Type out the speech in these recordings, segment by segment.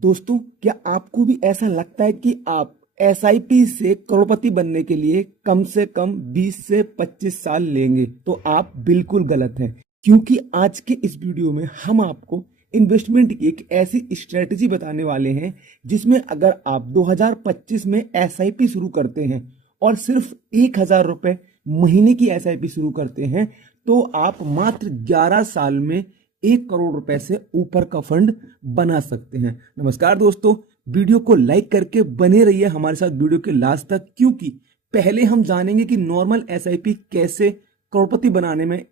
दोस्तों, क्या आपको भी ऐसा लगता है कि आप एसआईपी से करोड़पति बनने के लिए कम से कम 20 से 25 साल लेंगे? तो आप बिल्कुल गलत हैं, क्योंकि आज के इस वीडियो में हम आपको इन्वेस्टमेंट की एक ऐसी स्ट्रेटजी बताने वाले हैं जिसमें अगर आप 2025 में एसआईपी शुरू करते हैं और सिर्फ 1,000 रुपए महीने की एसआईपी शुरू करते हैं तो आप मात्र 11 साल में 1 करोड़ रुपए से ऊपर का फंड बना सकते हैं। नमस्कार दोस्तों, वीडियो को लाइक करके बने रहिए हमारे साथ वीडियो के लास्ट तक, क्योंकि पहले हम जानेंगे कि नॉर्मल एसआईपी कैसे करोड़पति बनाने में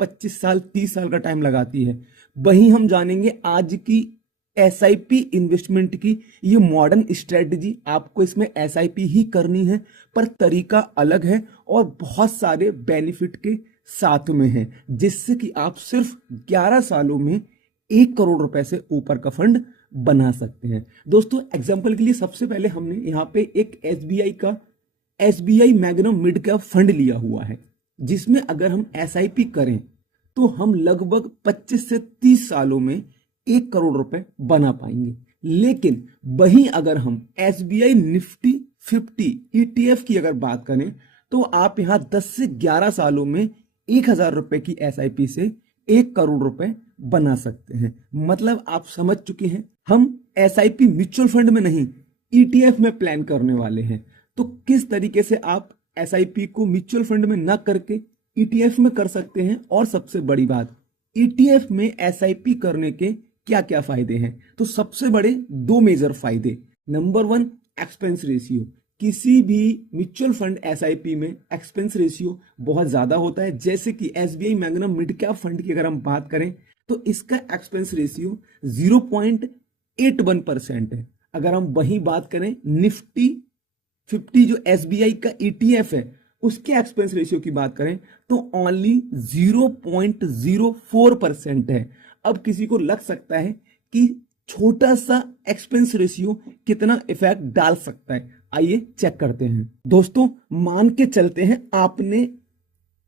25 साल 30 साल का टाइम लगाती है। वहीं हम जानेंगे आज की एसआईपी इन्वेस्टमेंट की ये मॉडर्न स्ट्रेटजी। आपको इसमें एसआईपी ही करनी है, पर तरीका अलग है और बहुत सारे बेनिफिट के साथ में है, जिससे कि आप सिर्फ 11 सालों में 1 करोड़ रुपए से ऊपर का फंड बना सकते हैं। दोस्तों, एग्जाम्पल के लिए सबसे पहले हमने यहाँ पे एक SBI magnum mid cap fund लिया हुआ है, जिसमें अगर हम एसआईपी करें तो हम लगभग 25 से 30 सालों में 1 करोड़ रुपए बना पाएंगे। लेकिन वहीं अगर हम एसबीआई निफ्टी 50 ईटीएफ की अगर बात करें तो आप यहां 10 से 11 सालों में 1,000 रुपए की एसआईपी से 1 करोड़ रुपए बना सकते हैं। मतलब आप समझ चुके हैं, हम एसआईपी म्यूचुअल फंड में नहीं, ईटीएफ में प्लान करने वाले हैं। तो किस तरीके से आप एसआईपी को म्यूचुअल फंड में ना करके ईटीएफ में कर सकते हैं, और सबसे बड़ी बात, ईटीएफ में एसआईपी करने के क्या क्या फायदे हैं? तो सबसे बड़े 2 मेजर फायदे। Number 1, expense ratio. किसी भी म्यूचुअल फंड एसआईपी में एक्सपेंस रेशियो बहुत ज्यादा होता है। जैसे कि SBI magnum mid cap fund की अगर हम बात करें तो इसका एक्सपेंस रेशियो 0.81% है। अगर हम वही बात करें निफ्टी 50 जो एसबीआई का ईटीएफ है, उसके एक्सपेंस रेशियो की बात करें तो ओनली 0.04% है। अब किसी को लग सकता है कि छोटा सा एक्सपेंस रेशियो कितना इफेक्ट डाल सकता है। आइए चेक करते हैं। दोस्तों, मान के चलते हैं आपने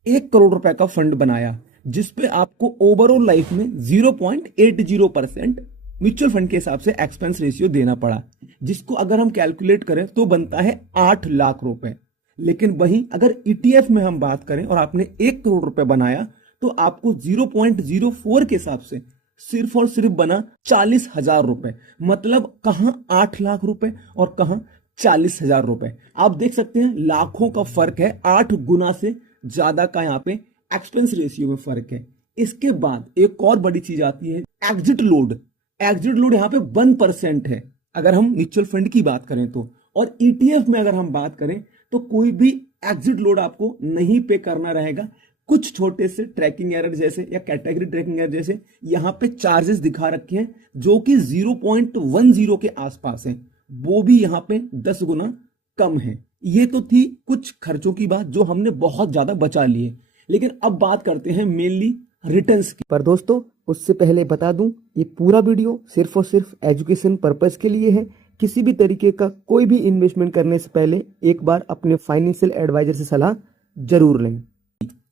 1 करोड़ रुपए का फंड बनाया, जिसपे आपको ओवरऑल लाइफ में 0.80% म्यूचुअल फंड के हिसाब से एक्सपेंस रेशियो देना पड़ा, जिसको अगर हम कैलकुलेट करें तो बनता है 8 लाख रुपए। लेकिन वहीं अगर ईटीएफ में हम बात करें और आपने 1 करोड़ रुपए बनाया तो आपको 0.04 के हिसाब से सिर्फ और सिर्फ बना 40,000 रुपए। मतलब कहां 8 लाख रुपए और कहां 40,000 रुपए। आप देख सकते हैं लाखों का फर्क है, 8 गुना से ज्यादा का यहाँ पे एक्सपेंस रेशियो में फर्क है। इसके बाद एक और बड़ी चीज आती है एग्जिट लोड। एग्जिट लोड यहाँ पे 1% है अगर हम म्यूचुअल फंड की बात करें तो, और ईटीएफ में अगर हम बात करें तो कोई भी एग्जिट लोड आपको नहीं पे करना रहेगा। कुछ छोटे से ट्रैकिंग एरर जैसे या कैटेगरी ट्रैकिंग एरर जैसे यहाँ पे चार्जेस दिखा रखे हैं जो कि 0.10 के आसपास हैं, वो भी यहाँ पे 10 गुना कम है। ये तो थी कुछ खर्चों की बात जो हमने बहुत ज्यादा बचा लिए। लेकिन अब बात करते हैं मेनली रिटर्न्स की। पर दोस्तों, उससे पहले बता दूं, ये पूरा वीडियो सिर्फ और सिर्फ एजुकेशन पर्पस के लिए है। किसी भी तरीके का कोई भी इन्वेस्टमेंट करने से पहले एक बार अपने फाइनेंशियल एडवाइजर से सलाह जरूर लें।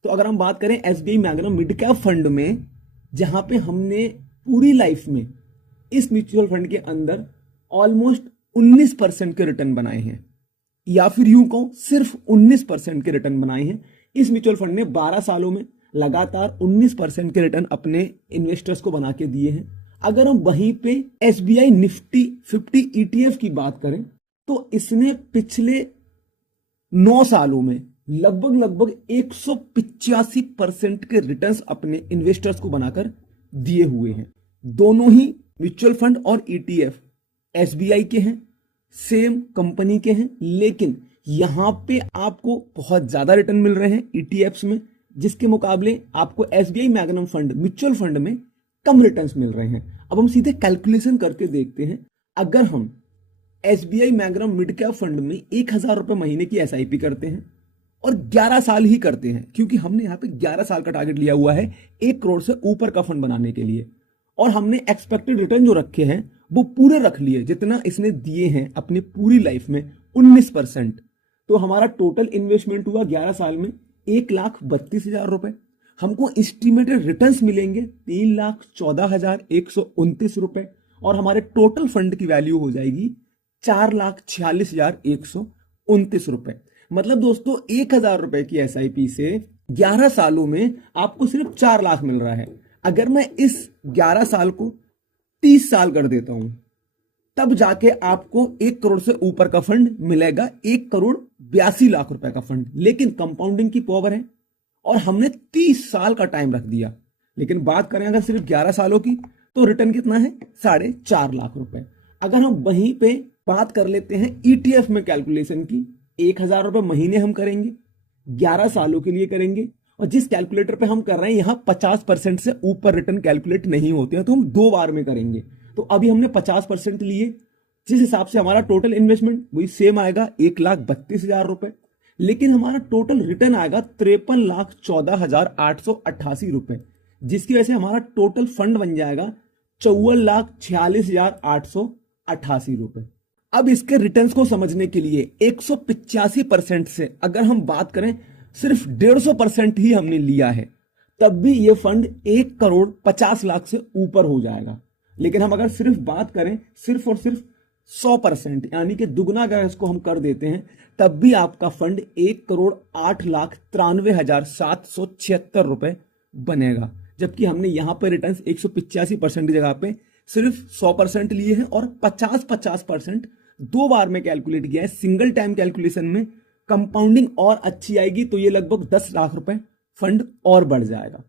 तो अगर हम बात करें SBI magnum mid cap fund में, जहां पे हमने पूरी लाइफ में इस म्यूचुअल फंड के अंदर ऑलमोस्ट 19% के रिटर्न बनाए हैं, या फिर यूं कहो सिर्फ 19% के रिटर्न बनाए हैं। इस म्यूचुअल फंड ने 12 सालों में लगातार 19% के रिटर्न अपने इन्वेस्टर्स को बना के दिए हैं। अगर हम वहीं पे एसबीआई निफ्टी 50 ईटीएफ की बात करें तो इसने पिछले 9 सालों में लगभग 185% के रिटर्न्स अपने इन्वेस्टर्स को बनाकर दिए हुए हैं। दोनों ही म्यूचुअल फंड और ईटीएफ एसबीआई के हैं, सेम कंपनी के हैं, लेकिन यहां पे आपको बहुत ज्यादा रिटर्न मिल रहे हैं ईटीएफ्स में, जिसके मुकाबले आपको SBI magnum fund mutual fund में कम रिटर्न्स मिल रहे हैं। अब हम सीधे कैलकुलेशन करके देखते हैं। अगर हम SBI magnum mid cap fund में 1,000 रुपए महीने की एसआईपी करते हैं और 11 साल ही करते हैं, क्योंकि हमने यहाँ पे 11 साल का टारगेट लिया हुआ है 1 करोड़ से ऊपर का फंड बनाने के लिए, और हमने एक्सपेक्टेड रिटर्न जो रखे हैं वो पूरे रख लिए, जितना इसने दिए हैं अपनी पूरी लाइफ में 19%। तो हमारा टोटल इन्वेस्टमेंट हुआ 11 साल में 1,32,000 रुपए। हमको एस्टिमेटेड रिटर्न्स मिलेंगे 3,14,129 रुपए, और हमारे टोटल फंड की वैल्यू हो जाएगी 4,46,129 रुपए। मतलब दोस्तों 1,000 रुपए की एसआईपी से 11 सालों में आपको सिर्फ 4 लाख मिल रहा है। अगर मैं इस 11 साल को 30 साल कर देता हूं तब जाके आपको 1 करोड़ से ऊपर का फंड मिलेगा, 1,82,00,000 रुपए का फंड। लेकिन कंपाउंडिंग की पावर है और हमने 30 साल का टाइम रख दिया। लेकिन बात करें अगर सिर्फ 11 सालों की तो रिटर्न कितना है, 4.5 लाख रुपए। अगर हम वहीं पे बात कर लेते हैं ईटीएफ में कैलकुलेशन की, 1,000 रुपए महीने हम करेंगे, 11 सालों के लिए करेंगे, और जिस कैलकुलेटर पे हम कर रहे हैं यहां 50% से ऊपर रिटर्न कैलकुलेट नहीं होते हैं, तो हम 2 बार में करेंगे। तो अभी हमने 50% लिए, जिस हिसाब से हमारा टोटल इन्वेस्टमेंट वही सेम आएगा 1,32,000 रुपए। लेकिन हमारा टोटल रिटर्न आएगा 53,14,888 रुपए, जिसकी वजह से हमारा टोटल फंड बन जाएगा 54,46,888 रुपए। अब इसके रिटर्न्स को समझने के लिए 185% से अगर हम बात करें, सिर्फ 150% ही हमने लिया है, तब भी ये फंड 1,50,00,000 से ऊपर हो जाएगा। लेकिन हम अगर सिर्फ बात करें सिर्फ और सिर्फ 100% यानी कि दुगना अगर इसको हम कर देते हैं, तब भी आपका फंड 1,08,93,776 रुपए बनेगा। जबकि हमने यहां पर रिटर्न 185% की जगह पे सिर्फ 100% लिए हैं और 50-50% 2 बार में कैलकुलेट किया है। सिंगल टाइम कैलकुलेशन में कंपाउंडिंग और अच्छी आएगी तो ये लगभग 10 लाख रुपए फंड और बढ़ जाएगा।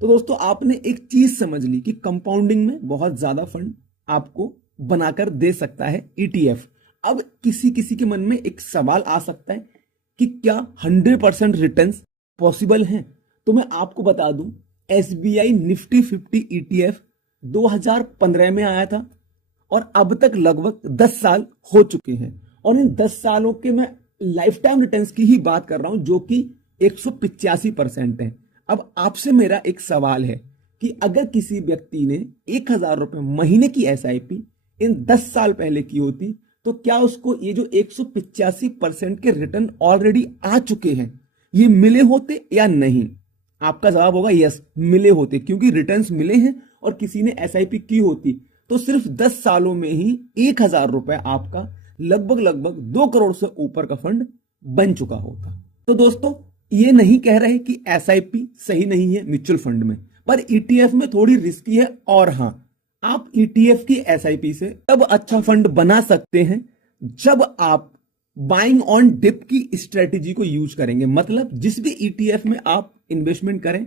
तो दोस्तों आपने एक चीज समझ ली कि कंपाउंडिंग में बहुत ज्यादा फंड आपको बनाकर दे सकता है ईटीएफ। अब किसी किसी के मन में एक सवाल आ सकता है कि क्या 100% रिटर्न्स पॉसिबल हैं? तो मैं आपको बता दूं, एसबीआई निफ्टी 50 ईटीएफ 2015 में आया था और अब तक लगभग 10 साल हो चुके हैं, और इन 10 सालों के मैं लाइफ टाइम रिटर्न्स की ही बात कर रहा हूं जो कि 185% है। अब आपसे मेरा एक सवाल है कि अगर किसी व्यक्ति ने 1,000 रुपए महीने की एसआईपी इन 10 साल पहले की होती तो क्या उसको ये जो 185% के रिटर्न ऑलरेडी आ चुके हैं ये मिले होते या नहीं? आपका जवाब होगा यस, मिले होते, क्योंकि रिटर्न्स मिले हैं। और किसी ने एसआईपी की होती तो सिर्फ 10 सालों में ही 1,000 रुपए आपका लगभग 2 करोड़ से ऊपर का फंड बन चुका होता। तो दोस्तों ये नहीं कह रहे कि एसआईपी सही नहीं है म्यूचुअल फंड में, पर ईटीएफ में थोड़ी रिस्की है। और हां, आप ईटीएफ की एसआईपी से तब अच्छा फंड बना सकते हैं जब आप बाइंग ऑन डिप की स्ट्रेटेजी को यूज करेंगे। मतलब जिस भी ईटीएफ में आप इन्वेस्टमेंट करें,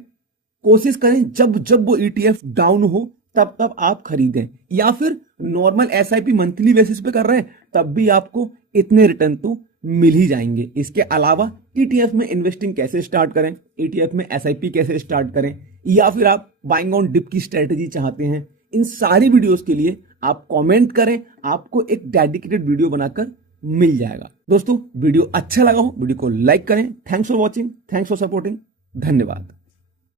कोशिश करें जब जब वो ईटीएफ डाउन हो तब तब आप खरीदें, या फिर नॉर्मल एसआईपी मंथली बेसिस पे कर रहे हैं तब भी आपको इतने रिटर्न तो मिल ही जाएंगे। इसके अलावा ईटीएफ में इन्वेस्टिंग कैसे स्टार्ट करें, ईटीएफ में एसआईपी कैसे स्टार्ट करें, या फिर आप बाइंग ऑन डिप की स्ट्रेटेजी चाहते हैं, इन सारी वीडियोस के लिए आप कमेंट करें, आपको एक डेडिकेटेड वीडियो बनाकर मिल जाएगा। दोस्तों वीडियो अच्छा लगा हो वीडियो को लाइक करें। Thanks for watching, thanks for supporting, धन्यवाद।